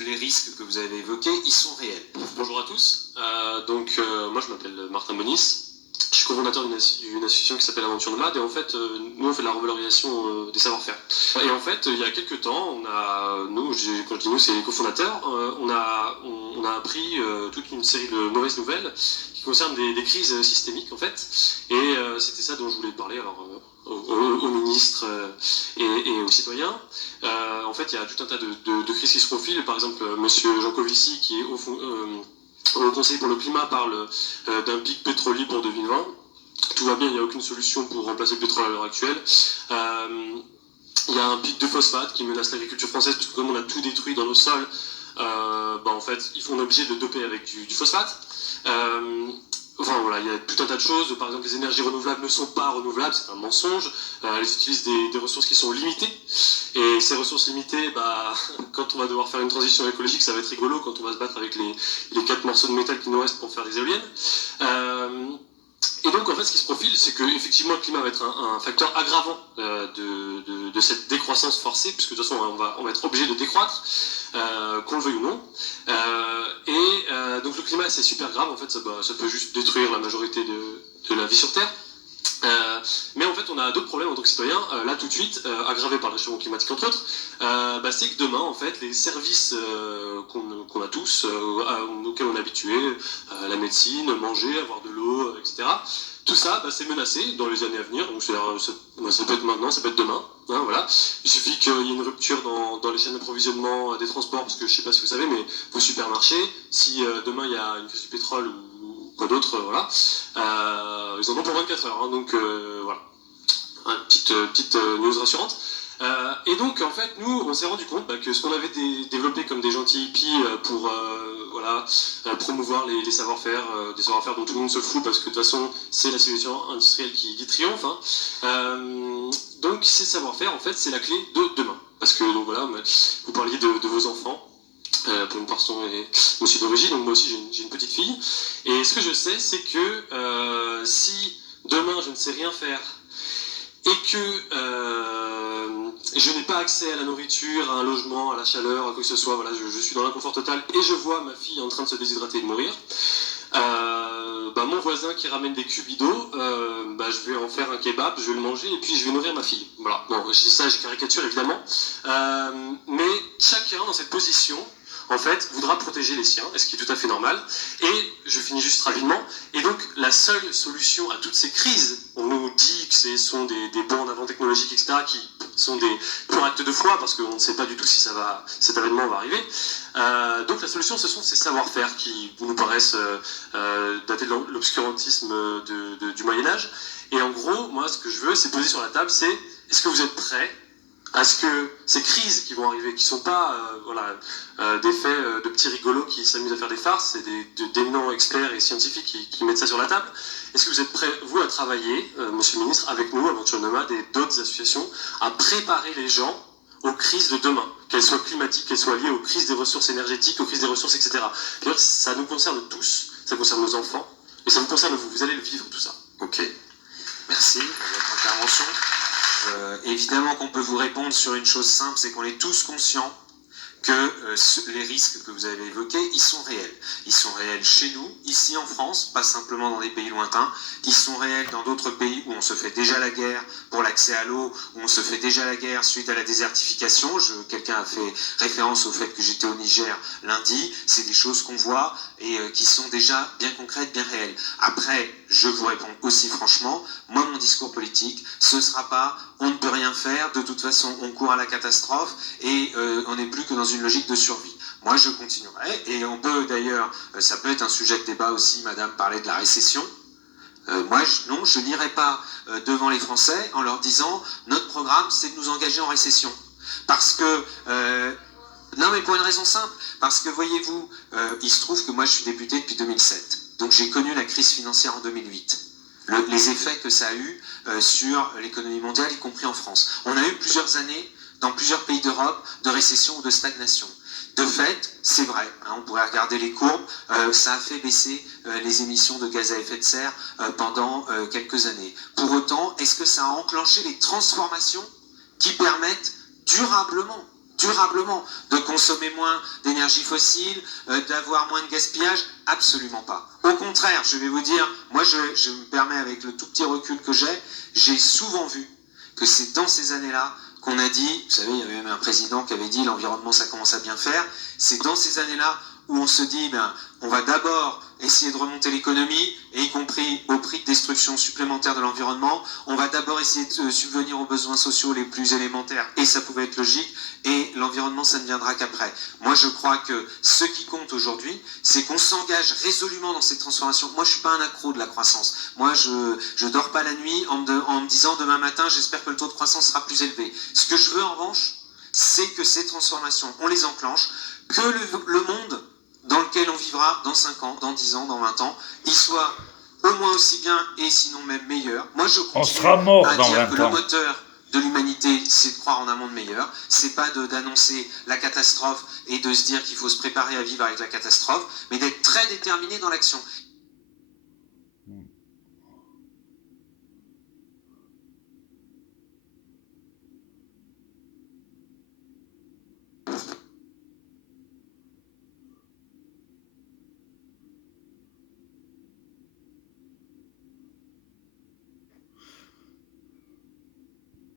les risques que vous avez évoqués, ils sont réels. Bonjour à tous. Moi je m'appelle Martin Bonis. Je suis cofondateur d'une association qui s'appelle Aventure Nomade et en fait, nous on fait de la revalorisation des savoir-faire. Et en fait, il y a quelques temps, quand je dis nous, c'est les cofondateurs, on a appris toute une série de mauvaises nouvelles qui concernent des crises systémiques en fait. Et c'était ça dont je voulais parler aux ministres et aux citoyens. En fait, il y a tout un tas de crises qui se profilent. Par exemple, monsieur Jancovici, qui est au Conseil pour le climat, parle d'un pic pétrolier pour 2020. Tout va bien, il n'y a aucune solution pour remplacer le pétrole à l'heure actuelle. Il y a un pic de phosphate qui menace l'agriculture française, parce que comme on a tout détruit dans nos sols, en fait, on est obligé de doper avec du phosphate. Enfin voilà, il y a tout un tas de choses. Par exemple, les énergies renouvelables ne sont pas renouvelables, c'est un mensonge. Elles utilisent des ressources qui sont limitées. Et ces ressources limitées, quand on va devoir faire une transition écologique, ça va être rigolo quand on va se battre avec les 4 morceaux de métal qui nous restent pour faire des éoliennes. Et donc en fait, ce qui se profile, c'est qu'effectivement le climat va être un facteur aggravant de cette décroissance forcée, puisque de toute façon on va être obligé de décroître, qu'on le veuille ou non. Donc le climat c'est super grave, en fait ça peut juste détruire la majorité de la vie sur Terre. Mais en fait on a d'autres problèmes en tant que citoyens, là tout de suite, aggravés par le réchauffement climatique entre autres. C'est que demain en fait les services qu'on a tous, auxquels on est habitué, la médecine, manger, avoir de l'eau, etc. Tout ça, c'est menacé dans les années à venir. Donc ça peut être maintenant, ça peut être demain. Hein, voilà. Il suffit qu'il y ait une rupture dans les chaînes d'approvisionnement des transports, parce que je ne sais pas si vous savez, mais vos supermarchés, si demain il y a une crise du pétrole ou quoi d'autre, voilà, ils en ont pour 24 heures. Hein, donc voilà, petite news rassurante. Et donc en fait nous on s'est rendu compte que ce qu'on avait développé comme des gentils hippies pour promouvoir les savoir-faire, des savoir-faire dont tout le monde se fout parce que de toute façon c'est la civilisation industrielle qui triomphe, hein. Donc ces savoir-faire en fait c'est la clé de demain, parce que donc voilà, vous parliez de vos enfants. Pour une partie aussi d'origine, donc moi aussi j'ai une petite fille, et ce que je sais c'est que si demain je ne sais rien faire et que je n'ai pas accès à la nourriture, à un logement, à la chaleur, à quoi que ce soit, voilà, je suis dans l'inconfort total et je vois ma fille en train de se déshydrater et de mourir, mon voisin qui ramène des cubes d'eau, je vais en faire un kebab, je vais le manger et puis je vais nourrir ma fille. Voilà, bon, je dis ça, je caricature évidemment, mais chacun dans cette position en fait, voudra protéger les siens, ce qui est tout à fait normal. Et je finis juste rapidement. Et donc, la seule solution à toutes ces crises, on nous dit que ce sont des bons en avant technologiques, etc., qui sont des purs actes de foi, parce qu'on ne sait pas du tout si cet événement va arriver. Donc, la solution, ce sont ces savoir-faire qui nous paraissent dater de l'obscurantisme du Moyen-Âge. Et en gros, moi, ce que je veux, c'est poser sur la table, c'est est-ce que vous êtes prêts à ce que ces crises qui vont arriver, qui ne sont pas des faits de petits rigolos qui s'amusent à faire des farces, c'est d'éminents experts et scientifiques qui mettent ça sur la table. Est-ce que vous êtes prêts, vous, à travailler, monsieur le ministre, avec nous, Aventure Nomade et d'autres associations, à préparer les gens aux crises de demain, qu'elles soient climatiques, qu'elles soient liées aux crises des ressources énergétiques, aux crises des ressources, etc. D'ailleurs, ça nous concerne tous, ça concerne nos enfants, et ça vous concerne vous allez le vivre, tout ça. Ok, merci pour votre intervention. Évidemment qu'on peut vous répondre sur une chose simple, c'est qu'on est tous conscients que les risques que vous avez évoqués, ils sont réels. Ils sont réels chez nous, ici en France, pas simplement dans des pays lointains. Ils sont réels dans d'autres pays où on se fait déjà la guerre pour l'accès à l'eau, où on se fait déjà la guerre suite à la désertification. Quelqu'un a fait référence au fait que j'étais au Niger lundi. C'est des choses qu'on voit et qui sont déjà bien concrètes, bien réelles. Après, je vous réponds aussi franchement, moi mon discours politique, ce ne sera pas on ne peut rien faire, de toute façon on court à la catastrophe et on n'est plus que dans une logique de survie. Moi je continuerai, et on peut d'ailleurs, ça peut être un sujet de débat aussi, madame parlait de la récession. Moi je n'irai pas devant les Français en leur disant notre programme c'est de nous engager en récession. Parce que non mais pour une raison simple, parce que voyez-vous, il se trouve que moi je suis député depuis 2007, donc j'ai connu la crise financière en 2008. Les effets que ça a eu sur l'économie mondiale, y compris en France. On a eu plusieurs années, dans plusieurs pays d'Europe, de récession ou de stagnation. De fait, c'est vrai, hein, on pourrait regarder les courbes, ça a fait baisser les émissions de gaz à effet de serre pendant quelques années. Pour autant, est-ce que ça a enclenché les transformations qui permettent durablement durablement, de consommer moins d'énergie fossile, d'avoir moins de gaspillage, absolument pas. Au contraire, je vais vous dire, moi je me permets avec le tout petit recul que j'ai souvent vu que c'est dans ces années-là qu'on a dit, vous savez, il y avait même un président qui avait dit l'environnement ça commence à bien faire, c'est dans ces années-là où on se dit, on va d'abord essayer de remonter l'économie, et y compris au prix de destruction supplémentaire de l'environnement, on va d'abord essayer de subvenir aux besoins sociaux les plus élémentaires, et ça pouvait être logique, et l'environnement ça ne viendra qu'après. Moi je crois que ce qui compte aujourd'hui, c'est qu'on s'engage résolument dans cette transformation. Moi je ne suis pas un accro de la croissance. Moi je ne dors pas la nuit en me disant demain matin j'espère que le taux de croissance sera plus élevé. Ce que je veux en revanche, c'est que ces transformations, on les enclenche, que le monde dans lequel on vivra dans 5 ans, dans 10 ans, dans 20 ans, il soit au moins aussi bien et sinon même meilleur. Moi je continue à dire que le moteur de l'humanité, c'est de croire en un monde meilleur. C'est pas d'annoncer la catastrophe et de se dire qu'il faut se préparer à vivre avec la catastrophe, mais d'être très déterminé dans l'action.